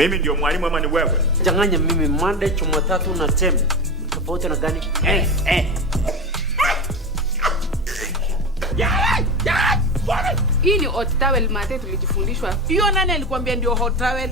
Mimi ndio mwalimu ama ni wewe? Changanya mimi Monday, Jumatatu na Tembe. Tofauti na gani? Hii ni hot towel mate tulijifundishwa. Hiyo nani alikwambia ndio hot towel?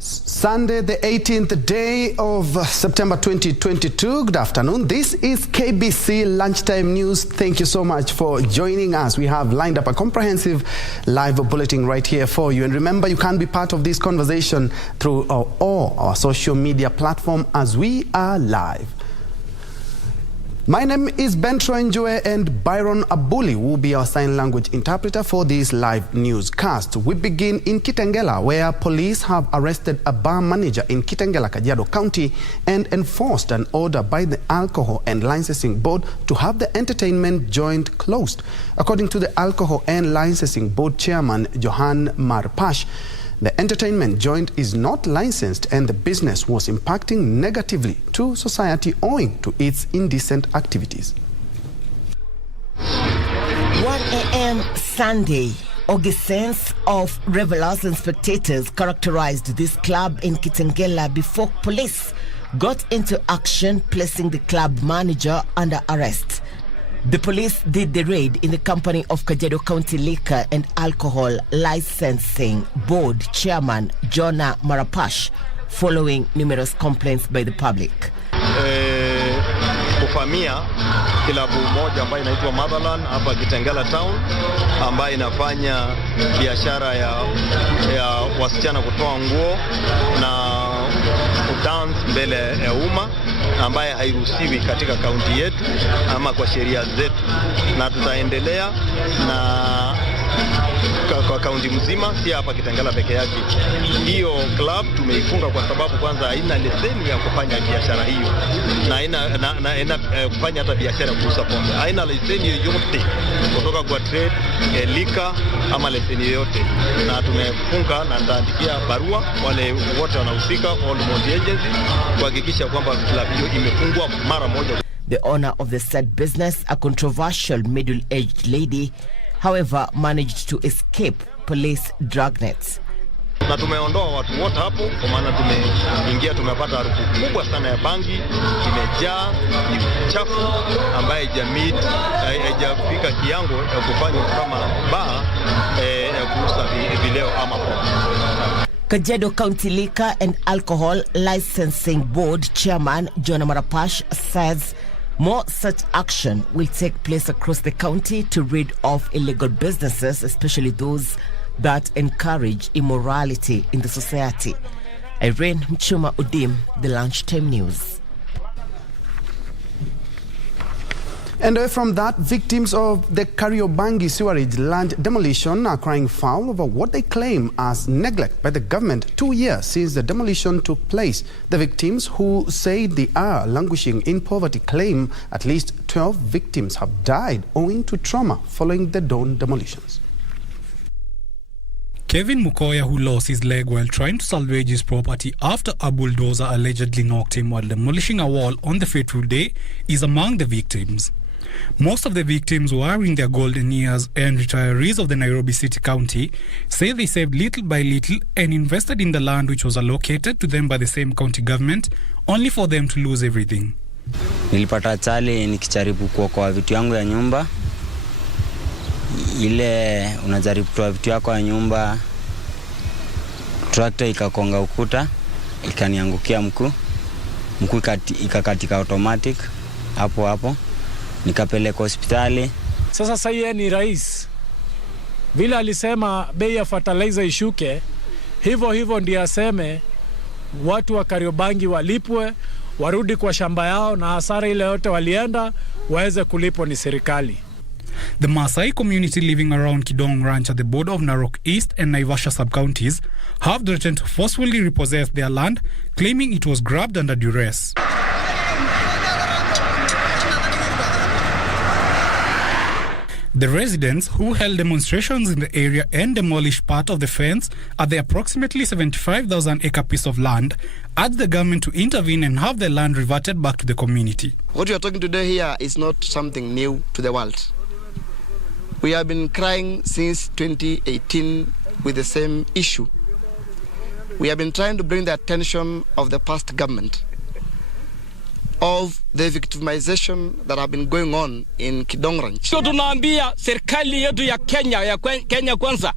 Sunday, the 18th day of September 2022. Good afternoon. This is KBC Lunchtime News. Thank you so much for joining us. We have lined up a comprehensive live bulletin right here for you. And remember, you can be part of this conversation through all our social media platform as we are live. My name is Njue, and Byron Abuli will be our sign language interpreter for this live newscast. We begin in Kitengela, where police have arrested a bar manager in Kitengela, Kajiado County, and enforced an order by the Alcohol and Licensing Board to have the entertainment joint closed. According to the Alcohol and Licensing Board chairman, Johan Marpash, the entertainment joint is not licensed and the business was impacting negatively to society owing to its indecent activities. 1 a.m. Sunday, August sense of revelers and spectators characterized this club in Kitengela before police got into action, placing the club manager under arrest. The police did the raid in the company of Kajiado County Liquor and Alcohol Licensing Board Chairman Jona Marapash, following numerous complaints by the public. Kufamia kilabu moja ambayo inaitwa Motherland hapa Kitengela Town, ambayo inafanya biashara ya wasichana kutoa nguo na dance mbele ya umma, ambaye hairuhusiwi katika kaunti yetu ama kwa sheria zetu, na tutaendelea na kwa kaunti mzima, si hapa Kitengela peke yake. Hiyo club tumeifunga kwa sababu kwanza haina leseni ya kufanya biashara hiyo, na haina kufanya hata biashara kuuza pombe. Haina leseni yoyote kutoka kwa trade, liquor ama leseni yoyote, na tumefunga na tutaandikia barua wale wote wanahusika, all multi agencies, kuhakikisha kwamba club hiyo imefungwa mara moja. The owner of the said business, a controversial middle-aged lady, however, managed to escape police dragnets. Na tumeondoa watu wote hapo, kwa maana tumeingia, tumepata harufu kubwa sana ya bangi, imejaa, ni chafu ambaye jamii haijafika kiwango ya kufanya kama bar ya kuuza vileo ama pombe. Kajiado County Liquor and Alcohol Licensing Board Chairman Jona Marapash says more such action will take place across the county to rid off illegal businesses, especially those that encourage immorality in the society. Irene Mchuma Udim, the Lunchtime News. And away from that, victims of the Kariobangi sewerage land demolition are crying foul over what they claim as neglect by the government 2 years since the demolition took place. The victims, who say they are languishing in poverty, claim at least 12 victims have died owing to trauma following the Dawn demolitions. Kevin Mukoya, who lost his leg while trying to salvage his property after a bulldozer allegedly knocked him while demolishing a wall on the fateful day, is among the victims. Most of the victims who are in their golden years and retirees of the Nairobi City County say they saved little by little and invested in the land which was allocated to them by the same county government, only for them to lose everything. Nilipata chali nikijaribu kuokoa vitu yangu ya nyumba. Ile unajaribu kutoa vitu yako ya nyumba, tractor ikakonga ukuta, ikaniangukia mkuu. mkuu ikakatika automatic hapo nikapeleka hospitali. Sasa yeye ni rais, vile alisema bei ya fertilizer ishuke, hivyo ndiye aseme watu wa Kariobangi walipwe, warudi kwa shamba yao, na hasara ile yote walienda waweze kulipwa ni serikali. The Maasai community living around Kidong Ranch at the border of Narok East and Naivasha sub-counties have threatened to forcefully repossess their land, claiming it was grabbed under duress. The residents who held demonstrations in the area and demolished part of the fence at the approximately 75,000-acre piece of land urged the government to intervene and have the land reverted back to the community. What we are talking today here is not something new to the world. We have been crying since 2018 with the same issue. We have been trying to bring the attention of the past government of the victimization that have been going on in Kidong Ranch. So tunaambia serikali yetu ya Kenya kwanza.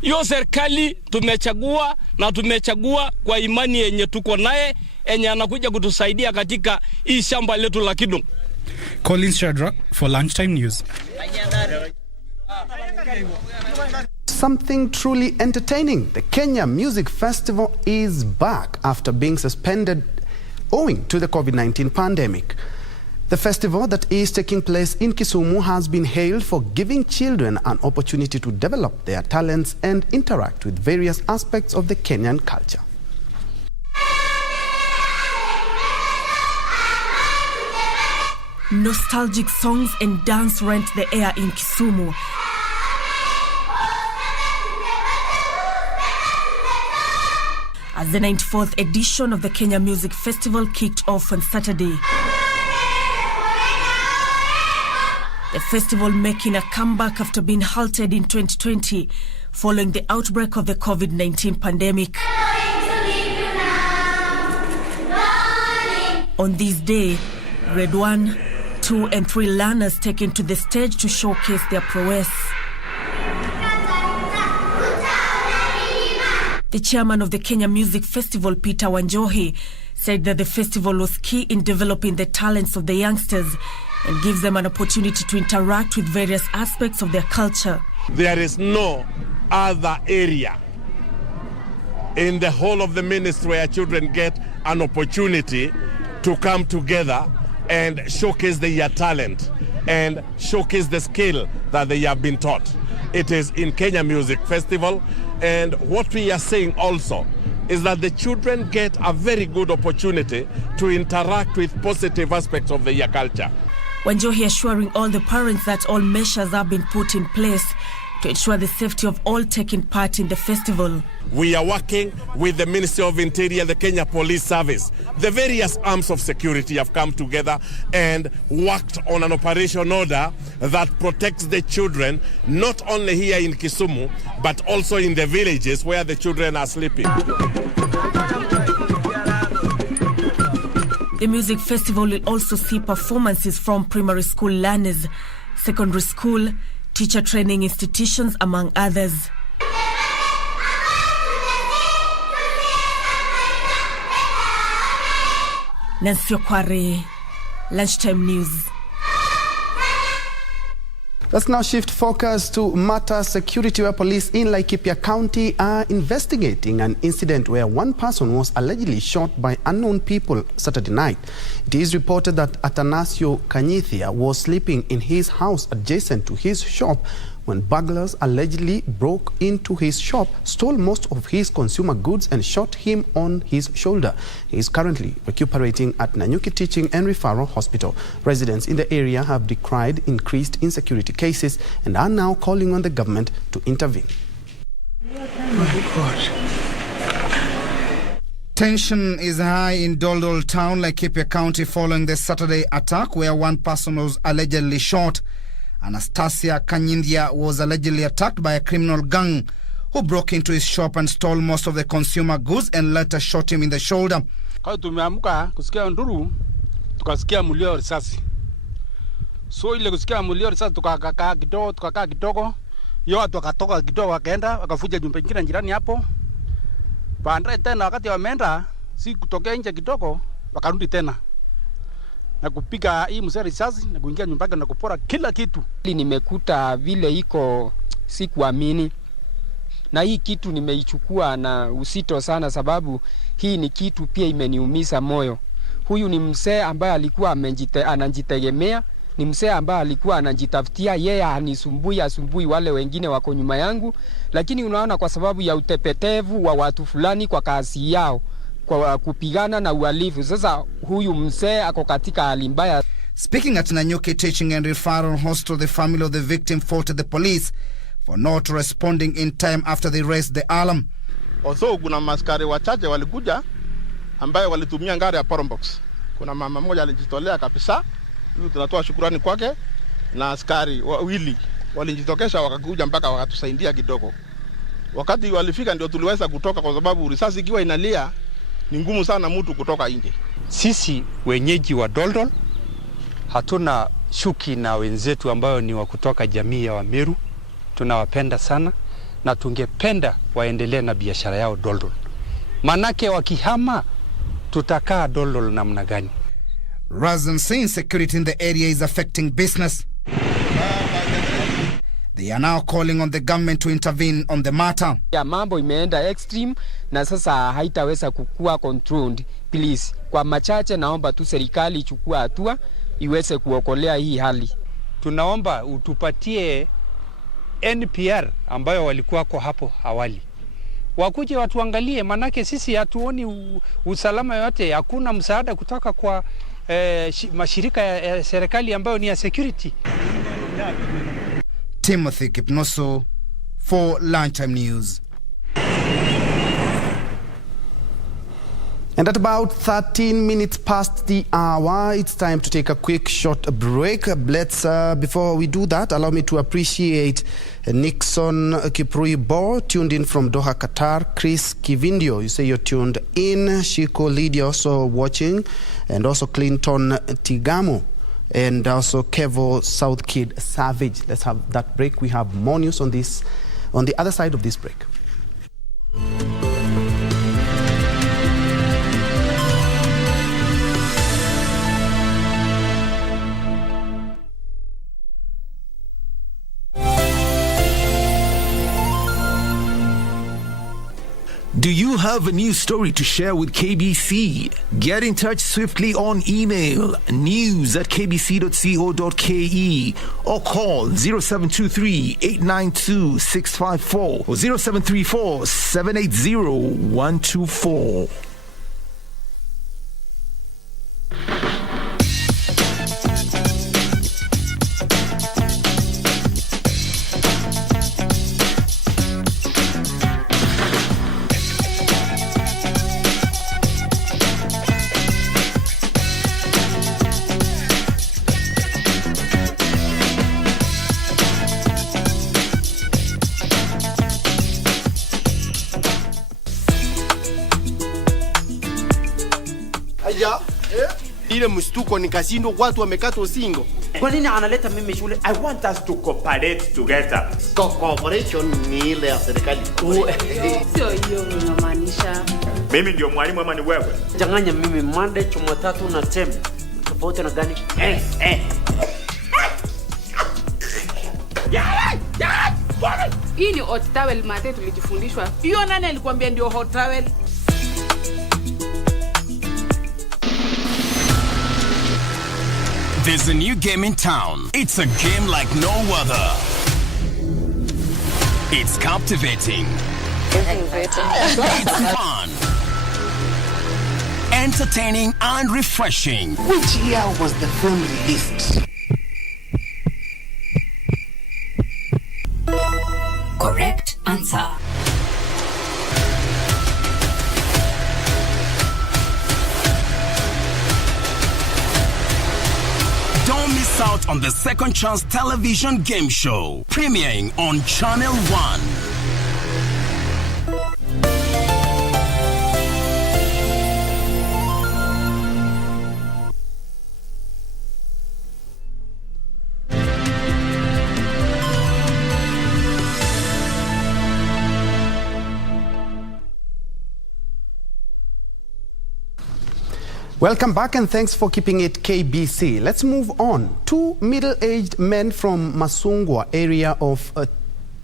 Hiyo serikali tumechagua kwa imani yenye tuko naye, enye anakuja kutusaidia katika hii shamba letu la Kidong. Collins Shadrack for Lunchtime News. Something truly entertaining. The Kenya Music Festival is back after being suspended owing to the COVID-19 pandemic. The festival that is taking place in Kisumu has been hailed for giving children an opportunity to develop their talents and interact with various aspects of the Kenyan culture. Nostalgic songs and dance rent the air in Kisumu. As the 94th edition of the Kenya Music Festival kicked off on Saturday. The festival making a comeback after being halted in 2020 following the outbreak of the COVID-19 pandemic. On this day, grade 1, 2 and 3 learners taken to the stage to showcase their prowess. The chairman of the Kenya Music Festival, Peter Njue, said that the festival was key in developing the talents of the youngsters and gives them an opportunity to interact with various aspects of their culture. There is no other area in the whole of the ministry where children get an opportunity to come together and showcase their talent and showcase the skill that they have been taught. It is in Kenya Music Festival, and what we are saying also is that the children get a very good opportunity to interact with positive aspects of their culture. Njue assuring all the parents that all measures have been put in place to ensure the safety of all taking part in the festival. We are working with the Ministry of Interior, the Kenya Police Service. The various arms of security have come together and worked on an operation order that protects the children, not only here in Kisumu, but also in the villages where the children are sleeping. The music festival will also see performances from primary school learners, secondary school, teacher training institutions, among others. Nancy Okware, Lunchtime News. Let's now shift focus to matter security, where police in Laikipia County are investigating an incident where one person was allegedly shot by unknown people Saturday night. It is reported that Atanasio Kanyithia was sleeping in his house adjacent to his shop when burglars allegedly broke into his shop, stole most of his consumer goods and shot him on his shoulder. He is currently recuperating at Nanyuki Teaching and Referral Hospital. Residents in the area have decried increased insecurity cases and are now calling on the government to intervene. Tension is high in Doldol town, Laikipia County, following the Saturday attack where one person was allegedly shot. Anastasia Kanyithia was allegedly attacked by a criminal gang who broke into his shop and stole most of the consumer goods and later shot him in the shoulder. Kwa tumeamka kusikia nduru, tukasikia mlio wa risasi. So ile kusikia mlio wa risasi tukakaa kidogo, yo watu wakatoka kidogo wakaenda wakafuja nyumba nyingine jirani hapo. Baadaye tena wakati wameenda, si kutokea nje kidogo, wakarudi tena na kupiga hii mzee risasi na kuingia nyumbani na kupora kila kitu. Nimekuta vile iko sikuamini, na hii kitu nimeichukua na usito sana, sababu hii ni kitu pia imeniumiza moyo. Huyu ni mzee ambaye alikuwa anajitegemea, ni mzee ambaye alikuwa anajitafutia, yeye asumbui wale wengine wako nyuma yangu, lakini unaona kwa sababu ya utepetevu wa watu fulani kwa kazi yao, kwa kupigana na uhalifu, sasa huyu mzee ako katika hali mbaya. Speaking at Nanyuke Teaching and Referral Hospital, the family of the victim faulted the police for not responding in time after they raised the alarm. Also, kuna maskari wachache walikuja ambaye walitumia ngari ya Porombox. Kuna mama mmoja alijitolea kabisa. Huyu tunatoa shukrani kwake, na askari wawili walijitokesha wakakuja mpaka wakatusaidia kidogo. Wakati walifika ndio tuliweza kutoka, kwa sababu risasi ikiwa inalia ni ngumu sana mtu kutoka nje. Sisi wenyeji wa Doldol hatuna shuki na wenzetu ambao ni wa kutoka jamii ya Wameru. Tunawapenda sana na tungependa waendelee na biashara yao Doldol. Manake wakihama tutakaa Doldol namna gani? Rather than saying security in the area is affecting business, they are now calling on the government to intervene on the matter. Ya mambo imeenda extreme na sasa haitaweza kukua controlled. Please, kwa machache naomba tu serikali ichukue hatua iweze kuokolea hii hali. Tunaomba utupatie NPR ambayo walikuwa kwa hapo awali. Wakuje watuangalie, manake sisi hatuoni usalama yote, hakuna msaada kutoka kwa mashirika ya serikali ambayo ni ya security. Timothy Kipnoso for Lunchtime News. And at about 13 minutes past the hour, it's time to take a quick short break. Let's, before we do that, allow me to appreciate Nixon Kiprui-Bo, tuned in from Doha, Qatar. Chris Kivindio, you say you're tuned in. Shiko Lydia also watching. And also Clinton Tigamo. And also Kevo Southkid Savage. Let's have that break. We have more news on this, on the other side of this break. Do you have a news story to share with KBC? Get in touch swiftly on email news@kbc.co.ke or call 0723-892-654 or 0734-780-124. Ile mshtuko nikashindwa, watu wamekata usingo. Kwa nini analeta mimi shule? I want us to cooperate together. Cooperation ni ile ya serikali. Sio hiyo unamaanisha. Mimi ndio mwalimu ama ni wewe? Changanya mimi Monday, Jumatatu na Tem. Tofauti na gani? Hii ni hot towel mate tulijifundishwa. Hiyo nani alikwambia ndio hot towel? There's a new game in town. It's a game like no other. It's captivating. It's fun. Entertaining and refreshing. Which year was the film released? Correct answer. Don't miss out on the Second Chance television game show, premiering on Channel 1. Welcome back and thanks for keeping it KBC. Let's move on. 2 middle-aged men from Masungwa area of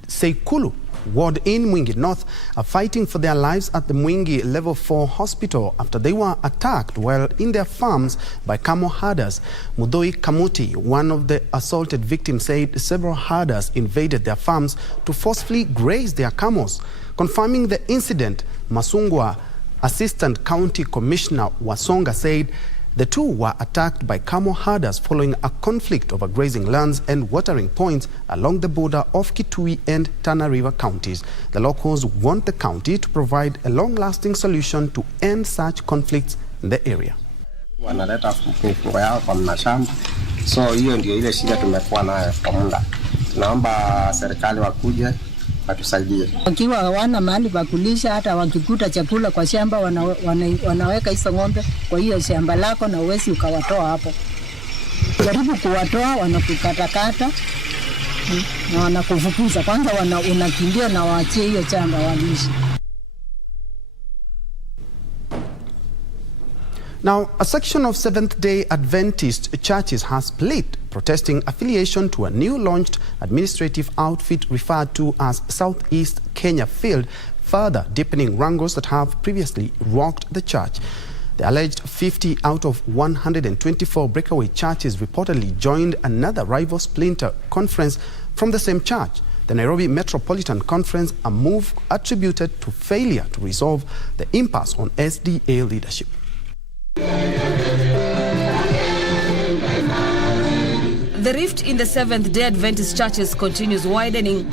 Seikulu ward in Mwingi North are fighting for their lives at the Mwingi Level 4 hospital after they were attacked while in their farms by camel herders. Mudoi Kamuti, one of the assaulted victims, said several herders invaded their farms to forcefully graze their camels. Confirming the incident, Masungwa Assistant County Commissioner Wasonga said the two were attacked by camel herders following a conflict over grazing lands and watering points along the border of Kitui and Tana River counties. The locals want the county to provide a long-lasting solution to end such conflicts in the area. Wanaleta mifugo yao kwa mashamba, so hiyo ndio ile shida tumekuwa nayo kwa muda. Tunaomba serikali wakuje watusaidie. Wakiwa hawana mahali pa kulisha, hata wakikuta chakula kwa shamba wanaweka hizo ng'ombe kwa hiyo shamba lako na uwezi ukawatoa hapo. Jaribu kuwatoa, wanakukatakata na wanakufukuza. Kwanza unakimbia na waachie hiyo shamba walishe. Now, a section of Seventh-day Adventist churches has split, protesting affiliation to a new launched administrative outfit referred to as Southeast Kenya Field, further deepening wrangles that have previously rocked the church. The alleged 50 out of 124 breakaway churches reportedly joined another rival splinter conference from the same church, the Nairobi Metropolitan Conference, a move attributed to failure to resolve the impasse on SDA leadership. The rift in the Seventh-day Adventist churches continues widening.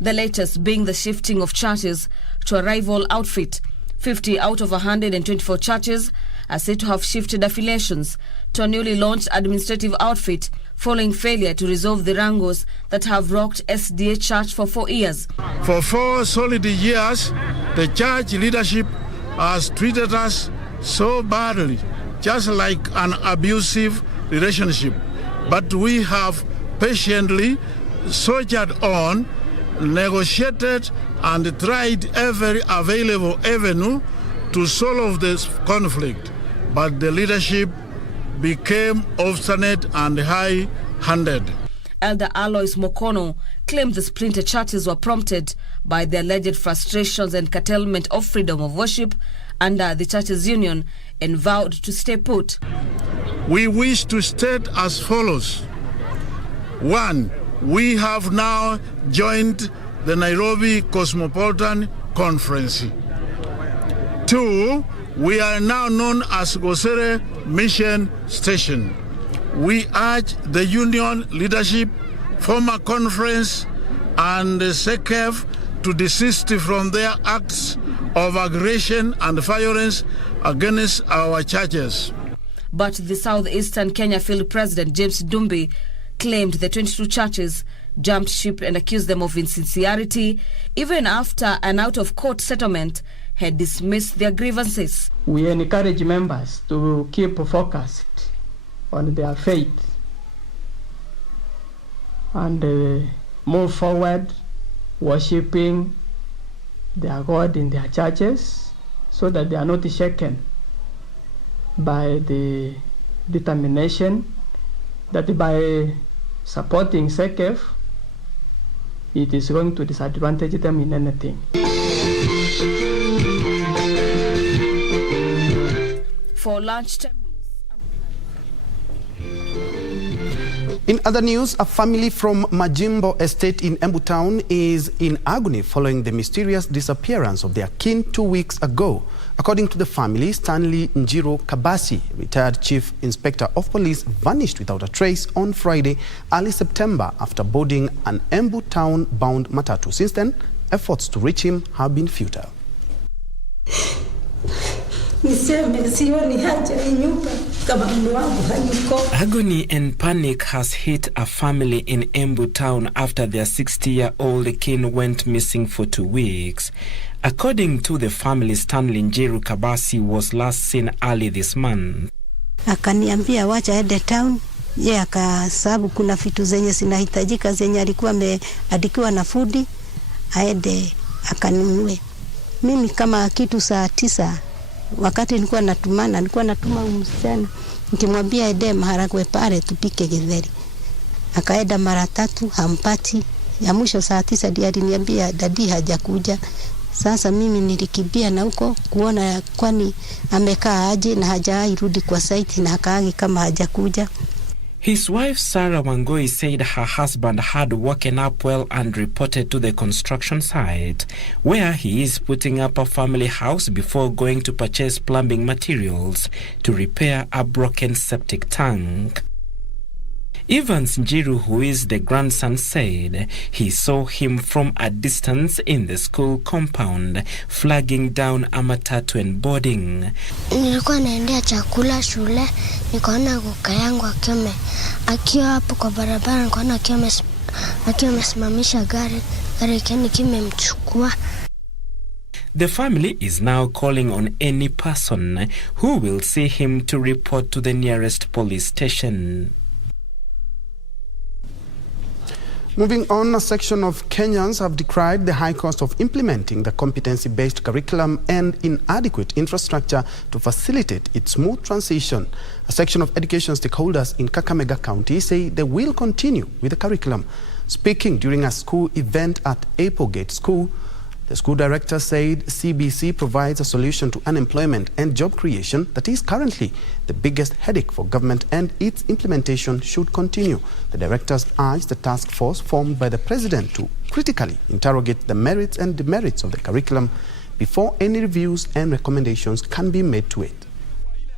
The latest being the shifting of churches to a rival outfit. 50 out of 124 churches are said to have shifted affiliations to a newly launched administrative outfit following failure to resolve the wrangles that have rocked SDA Church for 4 years. For 4 solid years, the church leadership has treated us so badly, just like an abusive relationship. But we have patiently soldiered on, negotiated and tried every available avenue to solve this conflict. But the leadership became obstinate and high-handed. Elder Alois Mokono claimed the splinter churches were prompted by the alleged frustrations and curtailment of freedom of worship under the churches' union and vowed to stay put. We wish to state as follows. 1. We have now joined the Nairobi Cosmopolitan Conference. 2. We are now known as Gosere Mission Station. We urge the union leadership, former conference, and the SECEF to desist from their acts of aggression and violence against our churches. But the Southeastern Kenya Field President James Dumbi claimed the 22 churches jumped ship and accused them of insincerity, even after an out-of-court settlement had dismissed their grievances. We encourage members to keep focused on their faith and move forward worshipping their God in their churches so that they are not shaken by the determination that by supporting SECEF, it is going to disadvantage them in anything. For lunchtime. In other news, a family from Majimbo Estate in Embu town is in agony following the mysterious disappearance of their kin 2 weeks ago. According to the family, Stanley Njue Kabasi, retired Chief Inspector of Police, vanished without a trace on Friday, early September, after boarding an Embu town-bound matatu. Since then, efforts to reach him have been futile. Agony and panic has hit a family in Embu town after their 60-year-old kin went missing for 2 weeks. According to the family, Stanley Njue Kabasi was last seen early this month. Akaniambia wacha aende town, ye akasababu kuna vitu zenye zinahitajika zenye alikuwa ameandikiwa na fudi, aende akanunue. Mimi kama kitu saa 9 wakati nilikuwa natuma msichana nikimwambia ende maharagwe pale tupike githeri. Akaenda mara 3 hampati. Ya mwisho saa 9 ndiye aliniambia dadi hajakuja. Sasa mimi nilikimbia na huko kuona kwani amekaa aje na hajairudi kwa site na akaagi kama hajakuja. His wife Sarah Wangoi said her husband had woken up well and reported to the construction site, where he is putting up a family house before going to purchase plumbing materials to repair a broken septic tank. Evans Njue, who is the grandson, said he saw him from a distance in the school compound, flagging down a matatu and boarding. Nilikuwa naendea chakula shule, nikaona kaka yangu akiwa hapo kwa barabara, nikaona akiwa amesimamisha gari kimemchukua. The family is now calling on any person who will see him to report to the nearest police station. Moving on, a section of Kenyans have decried the high cost of implementing the competency-based curriculum and inadequate infrastructure to facilitate its smooth transition. A section of education stakeholders in Kakamega County say they will continue with the curriculum. Speaking during a school event at Applegate School, the school director said CBC provides a solution to unemployment and job creation that is currently the biggest headache for government, and its implementation should continue. The directors urged the task force formed by the president to critically interrogate the merits and demerits of the curriculum before any reviews and recommendations can be made to it.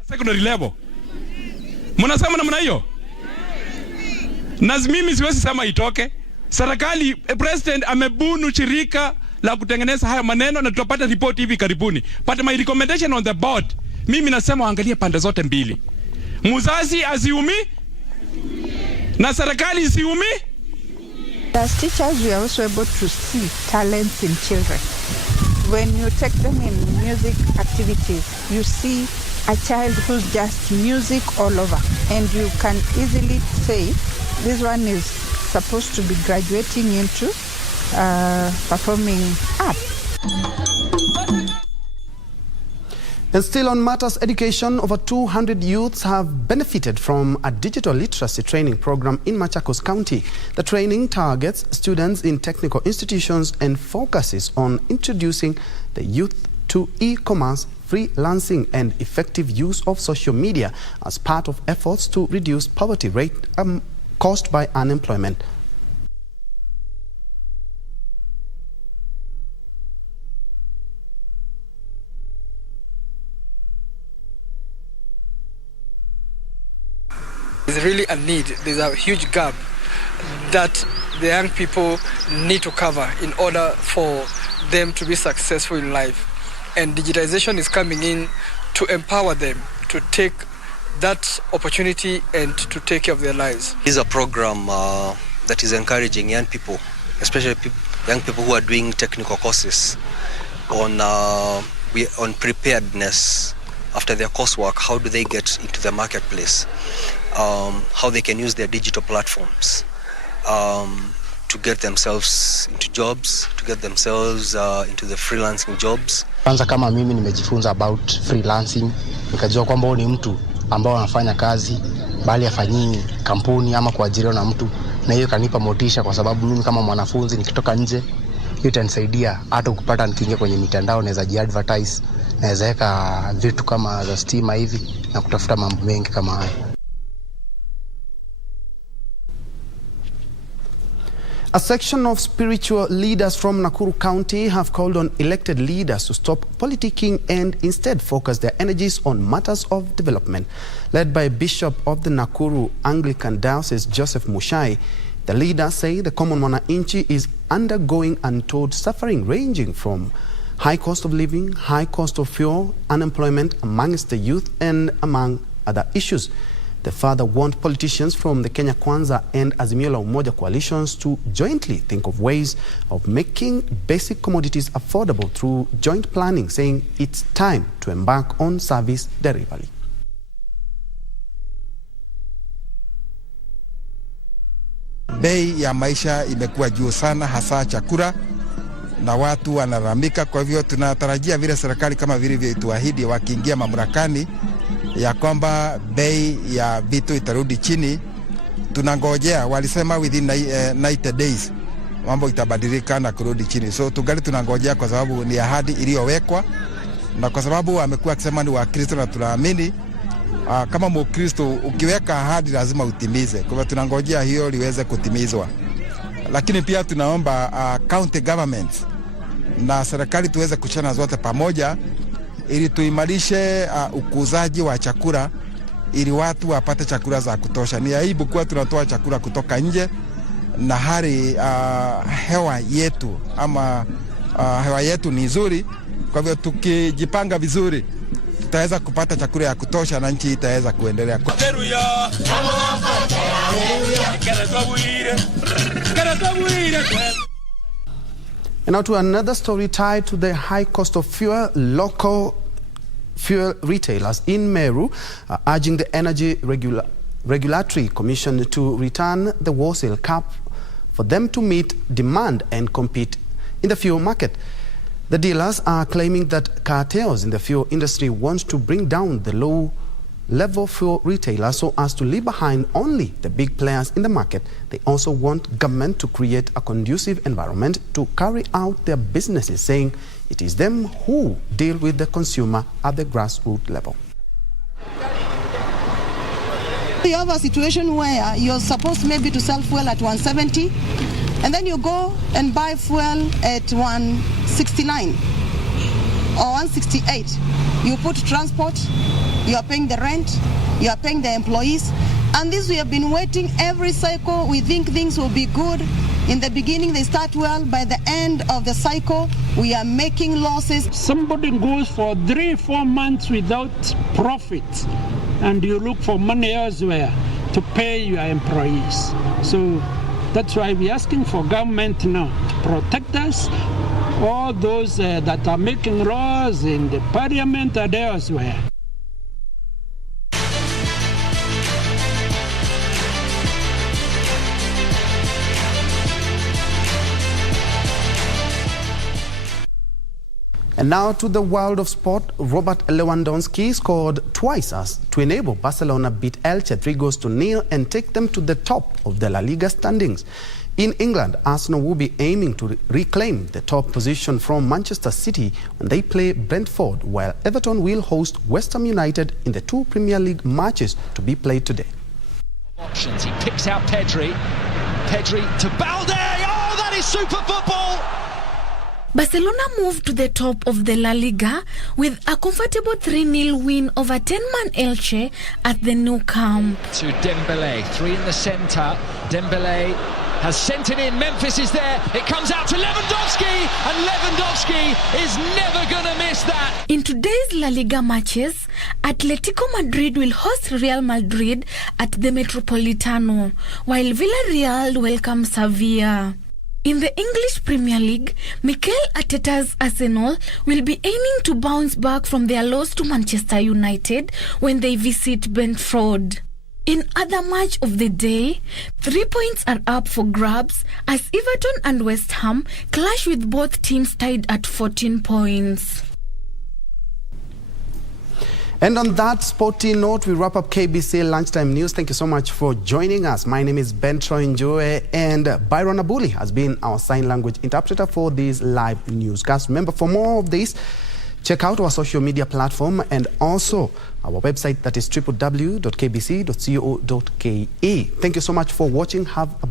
Secondary level. Mnasema namna hiyo? Na mimi siwezi sema itoke. Serikali, president amebuni shirika la kutengeneza haya maneno na tutapata report hivi karibuni. But my recommendation on the board, mimi nasema waangalie pande zote mbili. Mzazi asiumi na serikali isiumi. As teachers, we are also able to see talents in children. When you take them in music activities, you see a child who's just music all over, and you can easily say this one is supposed to be graduating into performing art. And still on matters education, over 200 youths have benefited from a digital literacy training program in Machakos County. The training targets students in technical institutions and focuses on introducing the youth to e-commerce, freelancing and effective use of social media as part of efforts to reduce poverty rate caused by unemployment. There's really a need. There's a huge gap that the young people need to cover in order for them to be successful in life. And digitization is coming in to empower them to take that opportunity and to take care of their lives. This is a program that is encouraging young people, especially young people who are doing technical courses on preparedness after their coursework. How do they get into the marketplace? How they can use their digital platforms to get themselves into jobs, to get themselves into the freelancing jobs. Kwanza kama mimi nimejifunza about freelancing, nikajua kwamba ni mtu ambao anafanya kazi bali afanyii kampuni ama kuajiriwa na mtu, na hiyo kanipa motisha kwa sababu mimi kama mwanafunzi nikitoka nje hiyo itanisaidia hata kupata nikiingia kwenye mitandao naweza ji-advertise, naweza weka vitu kama za stima hivi na kutafuta mambo mengi kama haya. A section of spiritual leaders from Nakuru County have called on elected leaders to stop politicking and instead focus their energies on matters of development. Led by Bishop of the Nakuru Anglican Diocese, Joseph Mushai, the leaders say the common mwananchi is undergoing untold suffering ranging from high cost of living, high cost of fuel, unemployment amongst the youth, and among other issues. The father warned politicians from the Kenya Kwanza and Azimio la Umoja coalitions to jointly think of ways of making basic commodities affordable through joint planning, saying it's time to embark on service delivery. Bei ya maisha imekuwa juu sana, hasa chakula, na watu wanalalamika. Kwa hivyo tunatarajia vile serikali kama vile vilivyotuahidi wakiingia mamlakani ya kwamba bei ya vitu itarudi chini. Tunangojea, walisema within 90 days mambo itabadilika na kurudi chini. So tungali tunangojea kwa sababu ni ahadi iliyowekwa, na kwa sababu amekuwa akisema ni Wakristo na tunaamini kama Mkristo ukiweka ahadi lazima utimize. Kwa hivyo tunangojea hiyo liweze kutimizwa. Lakini pia tunaomba county governments na serikali tuweze kushana zote pamoja ili tuimarishe ukuzaji wa chakula ili watu wapate chakula za kutosha. Ni aibu kuwa tunatoa chakula kutoka nje na hali hewa yetu ama hewa yetu ni nzuri. Kwa hivyo tukijipanga vizuri tutaweza kupata chakula ya kutosha na nchi itaweza kuendelea. And now to another story tied to the high cost of fuel. Local fuel retailers in Meru are urging the Energy Regulatory Commission to return the wholesale cap for them to meet demand and compete in the fuel market. The dealers are claiming that cartels in the fuel industry want to bring down the low-level fuel retailers so as to leave behind only the big players in the market. They also want government to create a conducive environment to carry out their businesses, saying it is them who deal with the consumer at the grassroots level. You have a situation where you're supposed maybe to sell fuel at 170, and then you go and buy fuel at 169 or 168. You put transport, you are paying the rent, you are paying the employees, and this we have been waiting every cycle. We think things will be good. In the beginning they start well, by the end of the cycle we are making losses. Somebody goes for 3-4 months without profit and you look for money elsewhere to pay your employees. So that's why we're asking for government now to protect us. All those that are making laws in the parliament and elsewhere. And now to the world of sport. Robert Lewandowski scored twice to enable Barcelona beat Elche 3-0 and take them to the top of the La Liga standings. In England, Arsenal will be aiming to reclaim the top position from Manchester City when they play Brentford, while Everton will host West Ham United in the 2 Premier League matches to be played today. Options. He picks out Pedri. Pedri to Balde. Oh, that is super football! Barcelona moved to the top of the La Liga with a comfortable 3-0 win over 10-man Elche at the Nou Camp. To Dembele, 3 in the centre. Dembele has sent it in. Memphis is there. It comes out to Lewandowski, and Lewandowski is never going to miss that. In today's La Liga matches, Atletico Madrid will host Real Madrid at the Metropolitano, while Villarreal welcome Sevilla. In the English Premier League, Mikel Arteta's Arsenal will be aiming to bounce back from their loss to Manchester United when they visit Brentford. In other match of the day, 3 points are up for grabs as Everton and West Ham clash with both teams tied at 14 points. And on that sporty note, we wrap up KBC Lunchtime News. Thank you so much for joining us. My name is Njue, and Byron Abuli has been our sign language interpreter for this live newscast. Remember, for more of this, check out our social media platform and also our website, that is www.kbc.co.ke. Thank you so much for watching. Have a